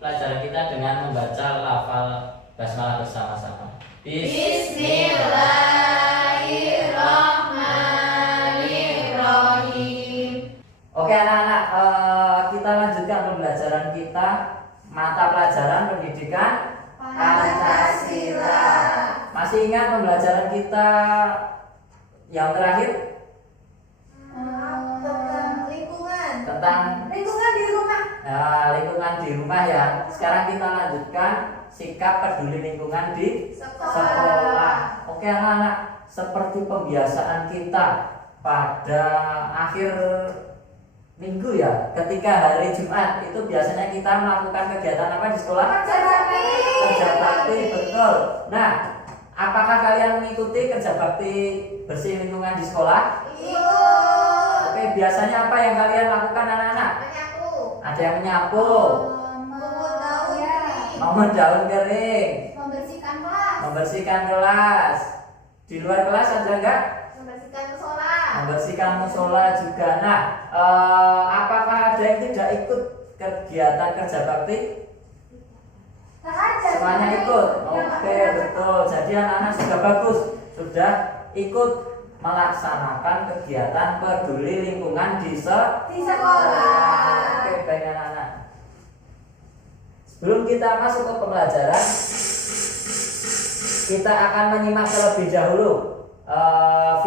pelajaran kita dengan membaca lafal basmalah bersama-sama. Bismillahirrahmanirrahim. Oke anak-anak, kita lanjutkan pembelajaran kita mata pelajaran pendidikan Pancasila. Masih ingat pembelajaran kita yang terakhir? Tentang lingkungan di rumah. Nah, lingkungan di rumah ya. Sekarang kita lanjutkan sikap peduli lingkungan di sekolah. Oke anak-anak, seperti pembiasaan kita pada akhir minggu ya, ketika hari Jumat itu biasanya kita melakukan kegiatan apa di sekolah? Kerja bakti, betul. Nah, apakah kalian mengikuti kerja bakti bersih lingkungan di sekolah? Oke, biasanya apa yang kalian lakukan anak-anak? Ada yang menyapu, memungut daun kering, membersihkan kelas. Di luar kelas ada enggak? Membersihkan musola juga. Nah, apakah ada yang tidak ikut kegiatan kerja bakti? Semuanya ikut. Oke, betul. Jadi anak-anak sudah bagus, sudah ikut melaksanakan kegiatan peduli lingkungan di sekolah. Oke, baik anak-anak. Sebelum kita masuk ke pembelajaran, kita akan menyimak terlebih dahulu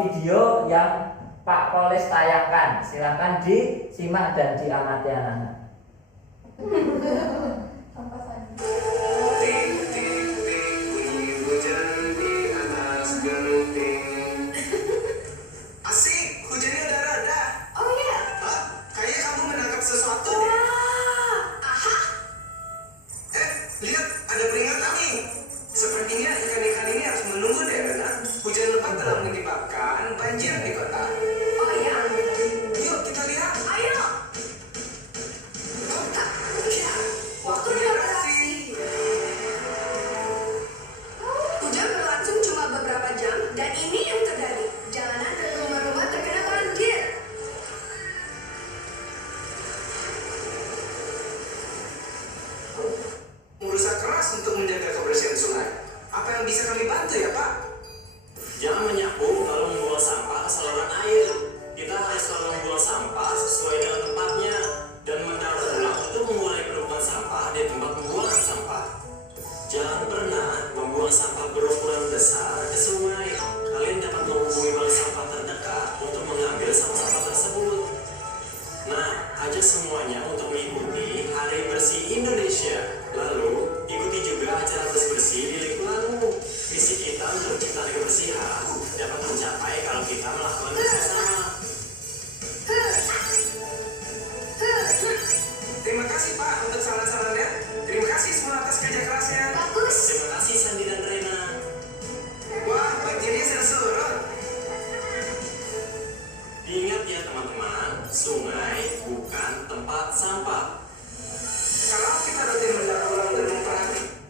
video yang Pak Polis tayangkan. Silakan disimak dan diamati anak-anak. Asik, hujannya udah reda. Oh iya? Kayaknya kamu menangkap sesuatu deh. Aha. Lihat, ada peringatan nih. Sepertinya ikan-ikan ini harus menunggu deh, Rena. Hujan lebat telah menyebabkan banjir di kota. Oh iya? Yuk kita lihat. Ayo. Kota. Ya, waktunya beraksi. Hujan berlangsung cuma beberapa jam dan ini yang terjadi. Jalanan dan rumah-rumah terkena banjir. Berusaha keras untuk menjaga kebersihan sungai. Apa yang bisa kami bantu ya, Pak? Jangan menyapu lalu membuang sampah ke saluran air. Kita harus selalu membuang sampah sesuai dengan tempatnya dan mendaur ulang untuk mengurangi penumpukan sampah di tempat pembuangan sampah. Jangan pernah membuang sampah berukuran besar ke sungai. Kalian dapat menghubungi bank sampah terdekat untuk mengambil sampah-sampah tersebut. Nah, ajak semuanya untuk mengikuti Hari Bersih Indonesia. Lalu, ikuti juga acara bersih di lingkunganmu. Misi kita untuk menciptakan kebersihan dapat tercapai kalau kita melakukan bersama. Terima kasih, Pak, untuk saran-sarannya. Terima kasih semua atas kerja kerasnya. Bagus. Terima kasih Sandi dan Rena. Wah, banjirnya sudah surut. Ingat ya teman-teman, sungai bukan tempat sampah. Kalau kita rutin mendaur ulang dan memperhatikan.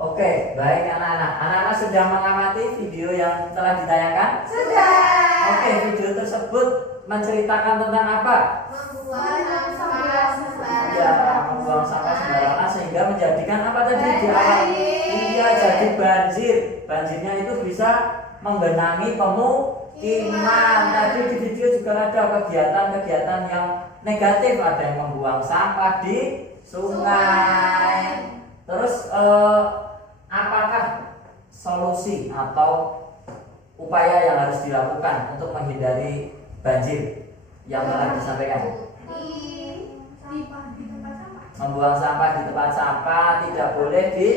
Oke, baik anak-anak. Anak-anak sudah mengamati video yang telah ditayangkan? Sudah. Oke, video tersebut menceritakan tentang apa? Ya, membuang sampah sembarangan sehingga menjadikan apa tadi di awal? Iya, jadi banjir. Banjirnya itu bisa menggenangi pemukiman. Tadi di video juga ada kegiatan-kegiatan yang negatif, ada yang membuang sampah di sungai. Terus apakah solusi atau upaya yang harus dilakukan untuk menghindari banjir yang telah disampaikan? Membuang sampah di tempat sampah, tidak boleh di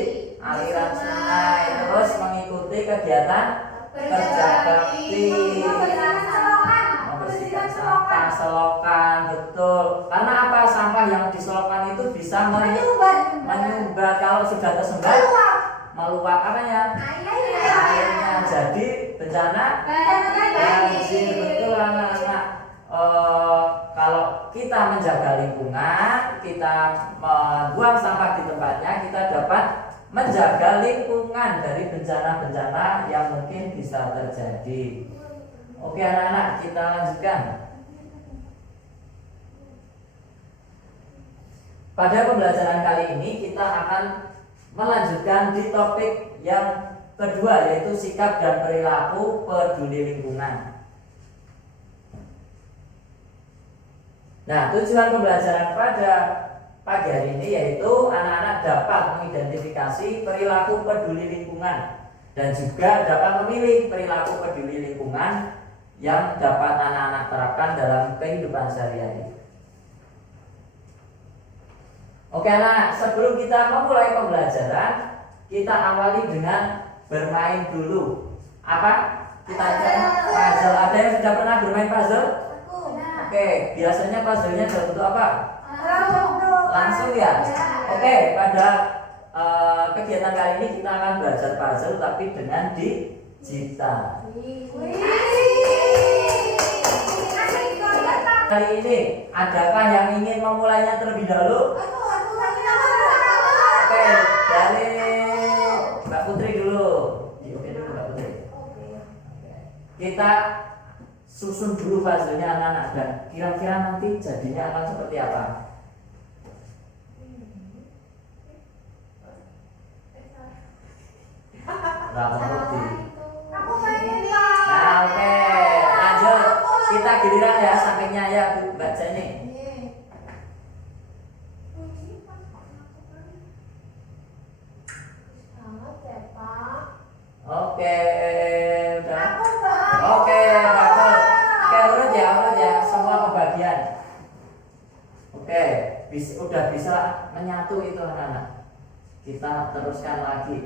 aliran sungai. Terus mengikuti kegiatan kerja bakti, membersihkan sampah selokan, betul. Karena apa? Sampah yang diselokan itu bisa menyumbat. Kalau sudah tersumbat, meluap apanya? Airnya. Jadi bencana banjir, betul anak-anak. Kalau kita menjaga lingkungan, kita membuang sampah di tempatnya, kita dapat menjaga lingkungan dari bencana-bencana yang mungkin bisa terjadi. Oke anak-anak, kita lanjutkan. pada pembelajaran kali ini kita akan melanjutkan di topik yang kedua, yaitu sikap dan perilaku peduli lingkungan. Nah, tujuan pembelajaran pada pagi hari ini yaitu anak-anak dapat mengidentifikasi perilaku peduli lingkungan dan juga dapat memilih perilaku peduli lingkungan yang dapat anak-anak terapkan dalam kehidupan sehari-hari. Oke anak-anak, sebelum kita memulai pembelajaran, kita awali dengan bermain dulu. Apa? Kita puzzle. Ada yang sudah pernah bermain puzzle? Oke, biasanya puzzle-nya dalam bentuk apa? Langsung ya? Oke, pada kegiatan kali ini kita akan belajar puzzle tapi dengan digital. Kali ini, adakah yang ingin memulainya terlebih dahulu? Oke, dari Mbak Putri dulu. Oke dulu Mbak Putri. Kita susun dulu puzzle-nya anak-anak dan kira-kira nanti jadinya akan seperti apa? Nggak mengerti. Nah, oke, lanjut. Kita giliran ya, sampingnya ya Bu Mbak Jenny. Oke, udah. Oke, bagus. Oke, urut ya, semua pembagian. Oke, udah bisa menyatu itu anak-anak. Kita teruskan lagi.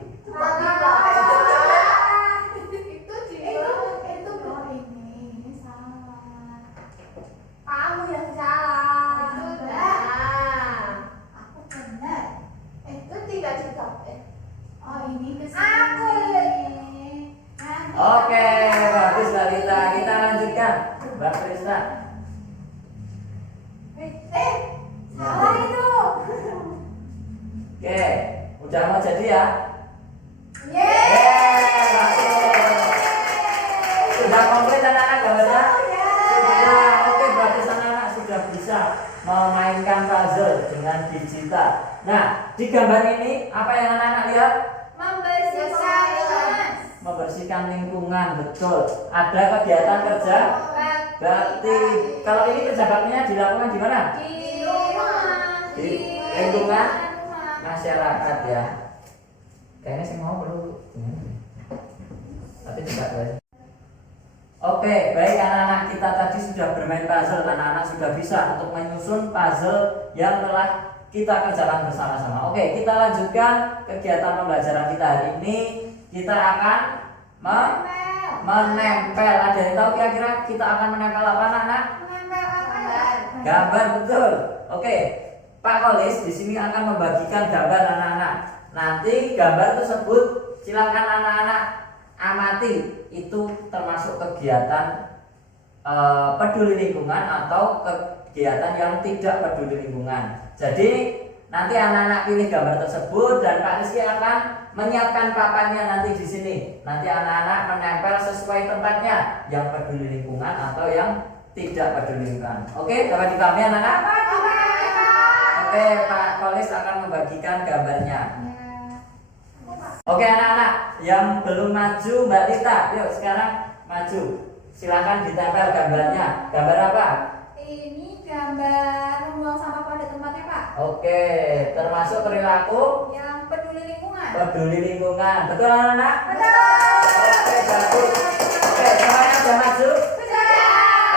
Ini salah. Kamu yang salah. Itu benar. Aku benar. Itu tidak juga. Oh ini kesini. Oke, bagus Mbak Rita. Kita lanjutkan Mbak Krisna. Salah itu. Oke, udah mau jadi ya? Sudah komplit anak-anak gambarnya? Sudah. Oke, berarti anak-anak sudah bisa memainkan puzzle dengan digital. Nah, di gambar ini apa yang anak-anak lihat? Membersihkan lingkungan, betul. Ada kegiatan kerja bakti. Kalau ini kerja baktinya dilakukan di mana? Di lingkungan masyarakat ya. Kayaknya sih mau perlu. Tapi tidak boleh. Oke, baik anak-anak, kita tadi sudah bermain puzzle. Anak-anak sudah bisa untuk menyusun puzzle yang telah kita kerjakan bersama-sama. Oke, kita lanjutkan kegiatan pembelajaran kita hari ini. Kita akan menempel. Ada yang tahu kira-kira kita akan menempel apa anak-anak? Gambar, betul. Oke, Pak Kolis di sini akan membagikan gambar anak-anak. Nanti gambar tersebut silakan anak-anak amati. Itu termasuk kegiatan peduli lingkungan atau kegiatan yang tidak peduli lingkungan. Jadi nanti anak-anak pilih gambar tersebut dan Pak Rizky akan menyiapkan papannya nanti di sini. Nanti anak-anak menempel sesuai tempatnya, yang peduli lingkungan atau yang tidak peduli lingkungan. Oke, dapat dipahami anak-anak? Oke, Pak Kolis akan membagikan gambarnya. Oke anak-anak, yang belum maju Mbak Lita, yuk sekarang maju. Silakan ditempel gambarnya. Gambar apa? Ini gambar membuang sampah pada tempatnya, Pak. Oke, termasuk perilaku Yang peduli lingkungan. peduli lingkungan. Betul anak-anak? Betul. Oke, bagus. Oke, semuanya sudah maju? Sudah.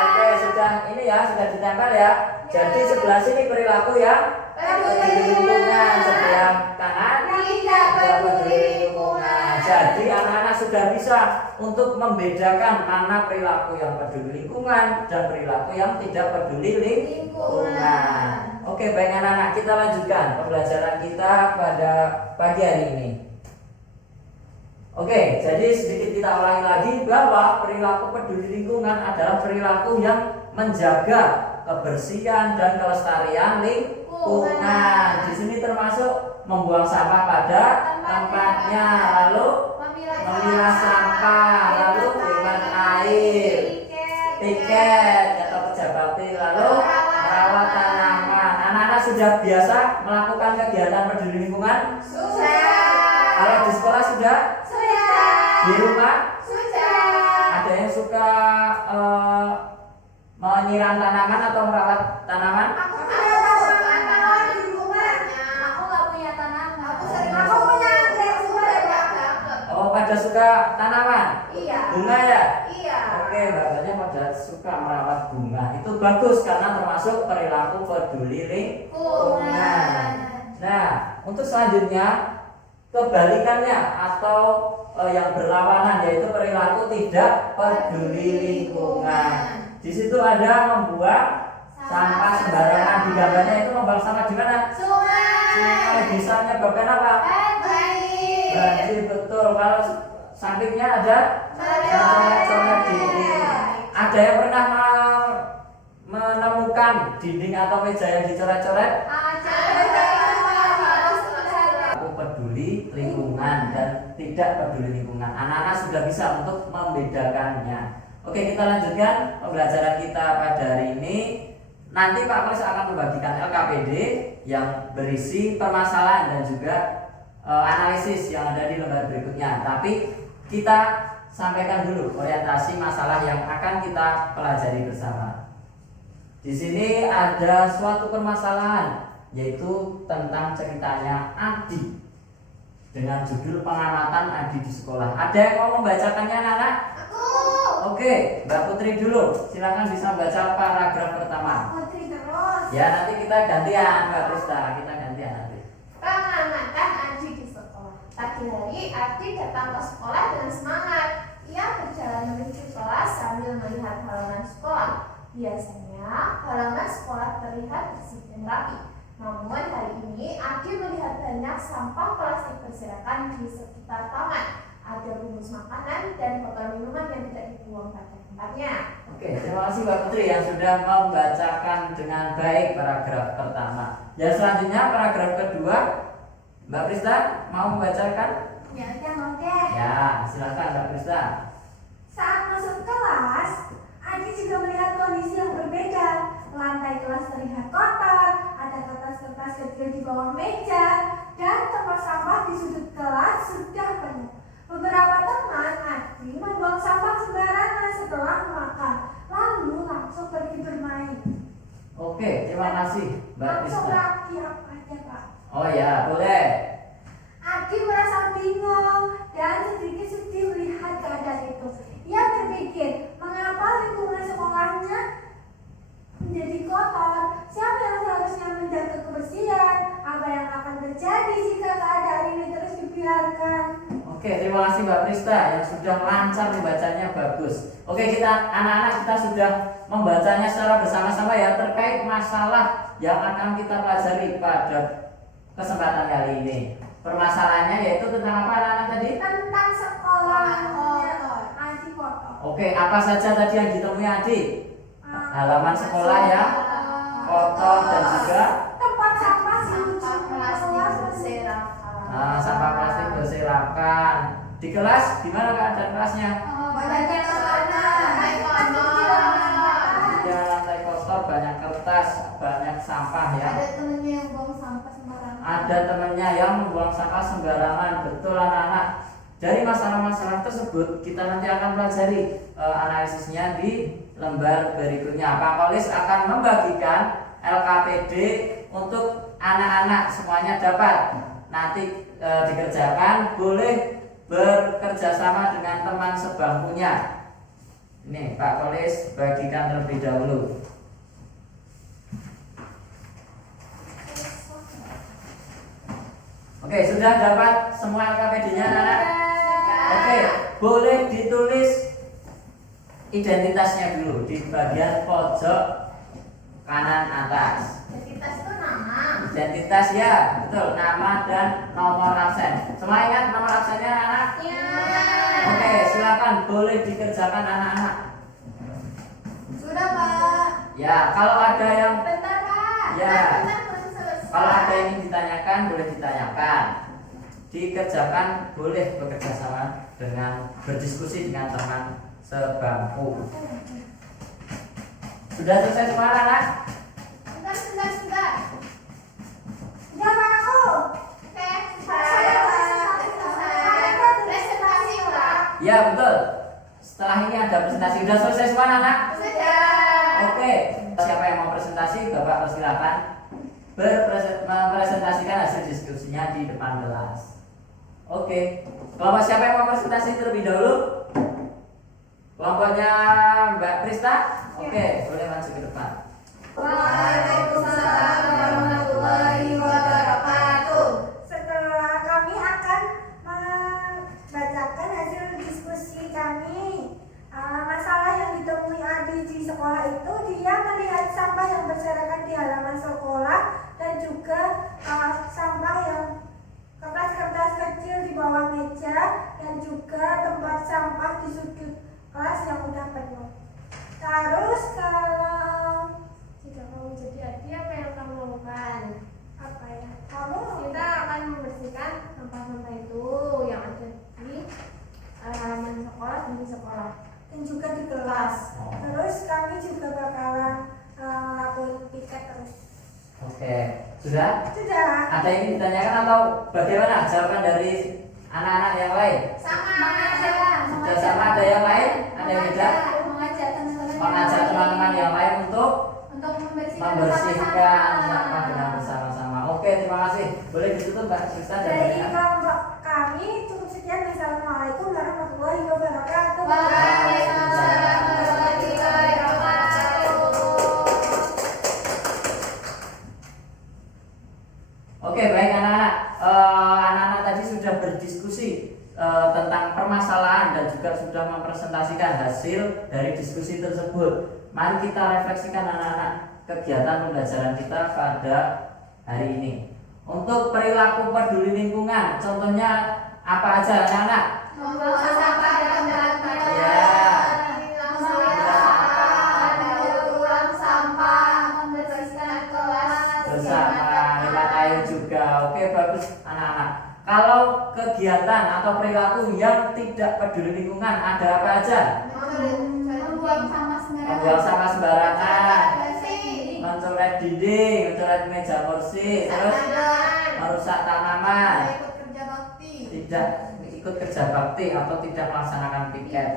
Oke, sudah ini ya, sudah ditempel ya. Jadi sebelah sini perilaku yang peduli lingkungan, sebelah kanan Tidak peduli lingkungan. Jadi anak-anak sudah bisa untuk membedakan mana perilaku yang peduli lingkungan dan perilaku yang tidak peduli lingkungan. Oke, baik anak-anak, kita lanjutkan pembelajaran kita pada pagi hari ini. Oke, jadi sedikit kita ulangi lagi bahwa perilaku peduli lingkungan adalah perilaku yang menjaga kebersihan dan kelestarian lingkungan. Di sini termasuk membuang sampah pada tempatnya, lalu memilah sampah, lalu hemat air, piket atau kerja bakti, lalu merawat tanaman. Anak-anak sudah biasa melakukan kegiatan peduli lingkungan? Sudah. Kalau di sekolah sudah? Sudah. Di rumah? Sudah. Ada yang suka menyiram tanaman atau merawat tanaman? Aku punya tanaman di rumah. Aku nggak punya tanaman. Aku punya anggrek juga banget. Oh, pada suka tanaman? Iya. Bunga ya? Iya. Oke, bapaknya pada suka merawat bunga. Itu bagus karena termasuk perilaku peduli lingkungan. Nah, untuk selanjutnya kebalikannya atau yang berlawanan yaitu perilaku tidak peduli lingkungan. Di situ ada membuang sampah sembarangan. Di gambarnya itu membuang sampah di mana? Sungai. Bisa menyebabkan apa? Banjir, betul. Kalau sampingnya ada coret-coret dinding. Ada yang pernah menemukan dinding atau meja yang dicoret-coret? Aku peduli lingkungan dan tidak peduli lingkungan. Anak-anak sudah bisa untuk membedakannya. Oke, kita lanjutkan pembelajaran kita pada hari ini. Nanti Pak Kris akan membagikan LKPD yang berisi permasalahan dan juga analisis yang ada di lembar berikutnya. Tapi kita sampaikan dulu orientasi masalah yang akan kita pelajari bersama. Di sini ada suatu permasalahan, yaitu tentang ceritanya Adi dengan judul pengamatan Adi di sekolah. Ada yang mau membacakannya, anak-anak? Oke, Mbak Putri dulu. Silakan bisa baca paragraf pertama. Ya, nanti kita gantian, Mbak Krista. Kita gantian nanti. Pengamatan Adi di sekolah. Pagi hari Adi datang ke sekolah dengan semangat. Ia berjalan menuju kelas sambil melihat halaman sekolah. Biasanya halaman sekolah terlihat bersih dan rapi. Namun hari ini Adi melihat banyak sampah plastik berserakan di sekitar taman. Ada bungkus makanan dan botol minuman yang tidak dibuang pada tempatnya. Oke, terima kasih Mbak Putri yang sudah membacakan dengan baik paragraf pertama. Dan selanjutnya paragraf kedua, Mbak Krista mau membacakan? Ya, mau deh. Ya, silakan Mbak Krista. Saat masuk kelas, Adi juga melihat kondisi yang berbeda. Lantai kelas terlihat kotor, ada kertas-kertas kecil di bawah meja, dan tempat sampah di sudut kelas sudah penuh. Beberapa teman Adi membuang sampah sembarangan setelah makan, lalu langsung pergi bermain. Oke, terima kasih Mbak Langsung Krista. lagi apa aja, Pak? Oh ya, boleh. Adi merasa bingung dan sedikit sedih melihat keadaan itu. Ia berpikir, mengapa lingkungan sekolahnya menjadi kotor? Siapa yang seharusnya menjaga kebersihan? Apa yang akan terjadi jika keadaan ini terus dibiarkan? Oke, terima kasih Mbak Krista yang sudah lancar membacanya, bagus. Oke, kita anak-anak kita sudah membacanya secara bersama-sama ya terkait masalah yang akan kita pelajari pada kesempatan kali ini. Permasalahannya yaitu tentang apa anak-anak tadi? Tentang sekolah Adi kotor. Oke, apa saja tadi yang ditemui Adi? Halaman sekolah ya, kotor dan juga tempat sampah di ujung kelas sampah plastik berserakan. Di kelas gimana keadaan kelasnya? banyak Di lantai kotor, banyak kertas, banyak sampah ya. Ada temennya yang buang sampah sembarangan. Ada temannya yang membuang sampah sembarangan. Betul anak-anak. Dari masalah-masalah tersebut kita nanti akan pelajari analisisnya di lembar berikutnya. Pak Kolis akan membagikan LKPD untuk anak-anak semuanya dapat nanti dikerjakan, boleh bekerja sama dengan teman sebangkunya. Ini Pak Kolis bagikan terlebih dahulu. Oke, sudah dapat semua LKPD-nya anak-anak? Oke, boleh ditulis identitasnya dulu di bagian pojok kanan atas. Identitas itu nama. Identitas ya, betul, nama dan nomor absen. Semua ingat nomor absennya anak-anak? Ya. Oke, silakan boleh dikerjakan anak-anak. Sudah, Pak. Ya, kalau ada yang Bentar, Pak. Ya. Bentar, belum selesai. kalau ada yang ingin ditanyakan boleh ditanyakan. Dikerjakan, boleh bekerja sama dengan berdiskusi dengan teman sebangku. Sudah selesai semua anak-anak? Bentar. Oke, saya presentasi Pak. Ya betul. Setelah ini ada presentasi. Sudah selesai semua anak? Sudah. Oke. Siapa yang mau presentasi, Bapak persilakan mempresentasikan hasil diskusinya di depan kelas. Oke. Kelompok siapa yang mau presentasi terlebih dahulu? Kelompoknya Mbak Prista? Oke, boleh maju ke depan. Waalaikumsalam warahmatullahi wabarakatuh. Setelah kami akan membacakan hasil diskusi kami, masalah yang ditemui Adi di sekolah itu, dia melihat sampah yang berserakan di halaman sekolah dan juga sampah yang kertas-kertas kecil di bawah meja dan juga tempat sampah di sudut kelas yang udah penuh. Terus kalau Jika kamu jadi Adi, apa yang kamu lakukan? apa ya? Kamu Kita akan membersihkan sampah-sampah itu yang ada di halaman sekolah dan di sekolah. dan juga di kelas. Terus kami juga bakalan lakuin piket terus. Oke. Sudah? Sudah. Ada yang ingin ditanyakan atau bagaimana jawaban dari anak-anak yang lain? Sama aja. Sudah sama, ada yang lain? Ada yang beda? Mengajak teman-teman Mengajak teman-teman yang lain untuk untuk membersihkan sampah dengan bersama-sama. Oke, terima kasih. Boleh ditutup Mbak Sista dan Dari Mbak. kelompok kami cukup sekian. Assalamualaikum warahmatullahi wabarakatuh. Waalaikumsalam warahmatullahi wabarakatuh. Oke, baik anak-anak. Anak-anak tadi sudah berdiskusi tentang permasalahan dan juga sudah mempresentasikan hasil dari diskusi tersebut. Mari kita refleksikan anak-anak kegiatan pembelajaran kita pada hari ini. Untuk perilaku peduli lingkungan, contohnya apa aja anak-anak? Membuang sampah di tempat Ya. memilah sampah, daur ulang sampah, membersihkan kelas Bersama, lewat air juga. Oke, bagus anak-anak. Kalau kegiatan atau perilaku yang tidak peduli lingkungan ada apa aja? membuang sampah sembarangan, Membuang sampah sembarangan, bersih, mencoret dinding, mencoret meja kursi, terus merusak tanaman, ikut kerja bakti. tidak ikut kerja bakti atau tidak melaksanakan piket.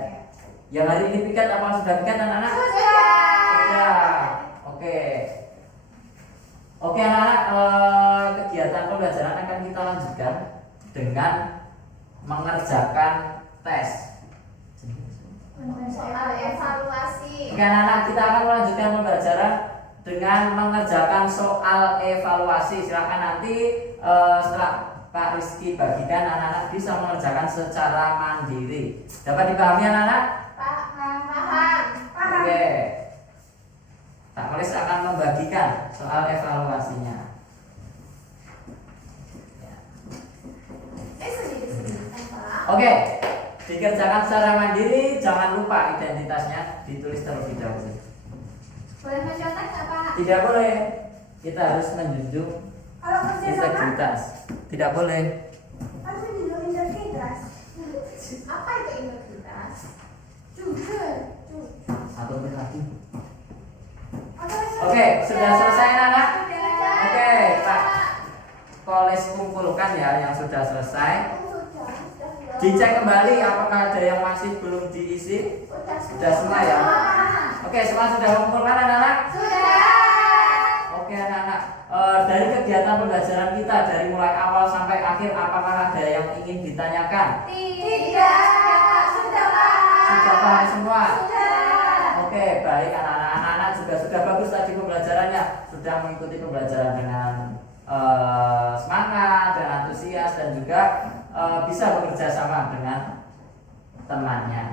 Yang hari ini piket apa sudah piket anak-anak? Sudah. Oke. Oke anak-anak, kegiatan pembelajaran akan kita lanjutkan dengan mengerjakan tes. Soal evaluasi. Oke anak-anak, kita akan melanjutkan pembelajaran dengan mengerjakan soal evaluasi. Silakan nanti setelah Pak Rizky bagikan, anak-anak bisa mengerjakan secara mandiri. Dapat dipahami anak-anak? Paham. Oke. Pak Kolis akan membagikan soal evaluasinya. Sendiri-sendiri tanpa. Oke, dikerjakan secara mandiri. Jangan lupa identitasnya ditulis terlebih dahulu. Boleh mencontek nggak Pak? Tidak boleh. Kita harus menjunjung Kalau kerja sama integritas. Tidak boleh. harus menjunjung integritas. Apa itu integritas? Jujur. Atau berarti. Atau Oke, sudah selesai anak-anak? Sudah. Oke, Pak Kolis kumpulkan ya yang sudah selesai. Sudah. Dicek kembali apakah ada yang masih belum diisi. Sudah semua ya? Oke, semua sudah kumpulkan anak-anak? Sudah. Oke anak-anak, dari kegiatan pembelajaran kita dari mulai awal sampai akhir, apakah ada yang ingin ditanyakan? Tidak. Sudah Pak. Sudah paham semua? Sudah. Oke, baik anak-anak. Anak-anak juga sudah bagus tadi pembelajarannya, sudah mengikuti pembelajaran dengan semangat dan antusias dan juga bisa bekerja sama dengan temannya.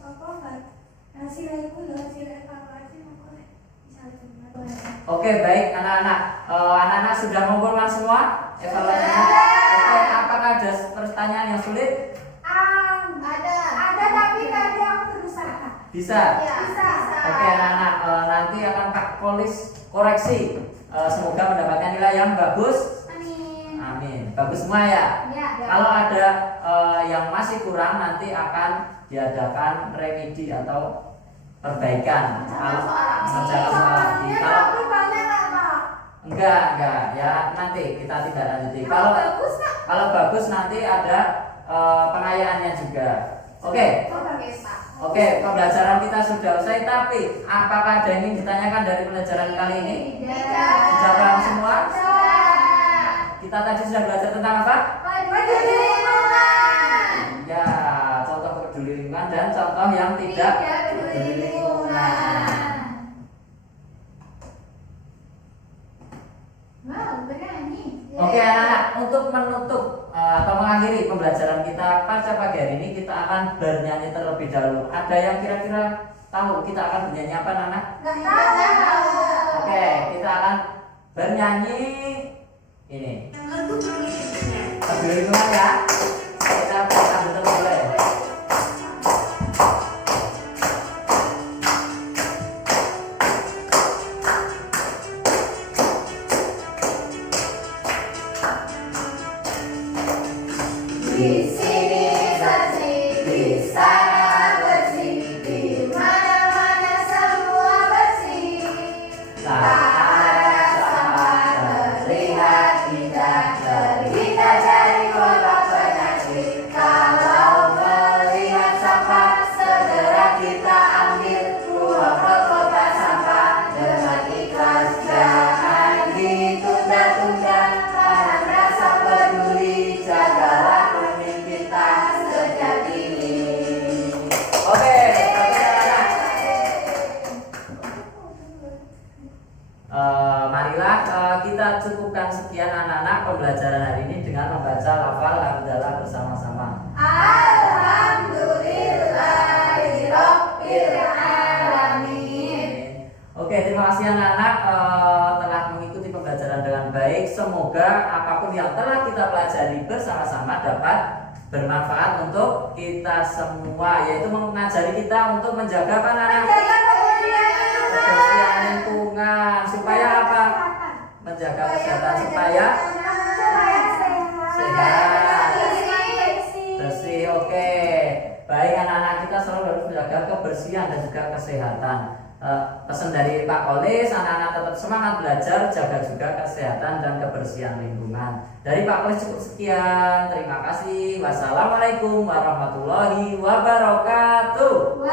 apa enggak? Hasil itu hasil evaluasi mungkin bisa dengar. Oke, baik anak-anak. Anak-anak sudah mengumpulkan semua evaluasinya? Oke, apakah ada pertanyaan yang sulit? Ada tapi tadi aku berusaha. Bisa. Ya, Bisa. Oke anak-anak, nanti akan Kak Kolis koreksi. Semoga mendapatkan nilai yang bagus. Amin. Amin. Bagus semua ya. Ya. Kalau ada yang masih kurang, nanti akan diadakan remedi atau perbaikan. Kalau mengerjakan soal lagi. Kalau Tapi banyak nggak Pak? Enggak ya, nanti kita tidak lanjuti. Kalau bagus nak. Kalau bagus nanti ada pengayaannya juga. Oke. Oke, pembelajaran kita sudah usai, tapi apakah ada yang ingin ditanyakan dari pelajaran kali ini? Sudah paham semua? Kita tadi sudah belajar tentang apa? Peduli lingkungan. Ya, contoh peduli lingkungan dan contoh yang tidak peduli lingkungan. Wow, berani. Oke anak-anak, untuk menutup atau mengakhiri pembelajaran kita pada pagi hari ini, kita akan bernyanyi terlebih dahulu. Ada yang kira-kira tahu kita akan bernyanyi apa anak? Nggak tahu. Oke, kita akan bernyanyi ini. Peduli lingkungan ya. Kita ambil terus boleh. Di sini bersih, di sana bersih, di mana-mana semua bersih. Tak ada sampah terlihat indah, terhindar dari wabah penyakit. Kalau melihat sampah, segera kita ambil, buang ke kotak sampah dengan ikhlas. Jangan ditunda-tunda, tanam rasa peduli, jagalah bumi kita sejak ini. Oke, anak-anak. Marilah kita cukupkan sekian anak-anak pembelajaran hari ini dengan membaca lafal hamdalah bersama-sama. Alhamdulillahirabbil alamin. Oke, terima kasih anak-anak telah mengikuti pembelajaran dengan baik. Semoga apapun yang telah kita pelajari bersama-sama dapat bermanfaat untuk kita semua, yaitu mengajari kita untuk menjaga apa anak-anak? Kebersihan lingkungan. Supaya apa? Menjaga kesehatan supaya sehat, bersih. Oke, baik anak-anak, kita selalu harus menjaga kebersihan dan juga kesehatan. Pesan dari Pak Kolis, anak-anak tetap semangat belajar, jaga juga kesehatan dan kebersihan lingkungan. Dari Pak Kolis cukup sekian. Terima kasih. Wassalamualaikum warahmatullahi wabarakatuh.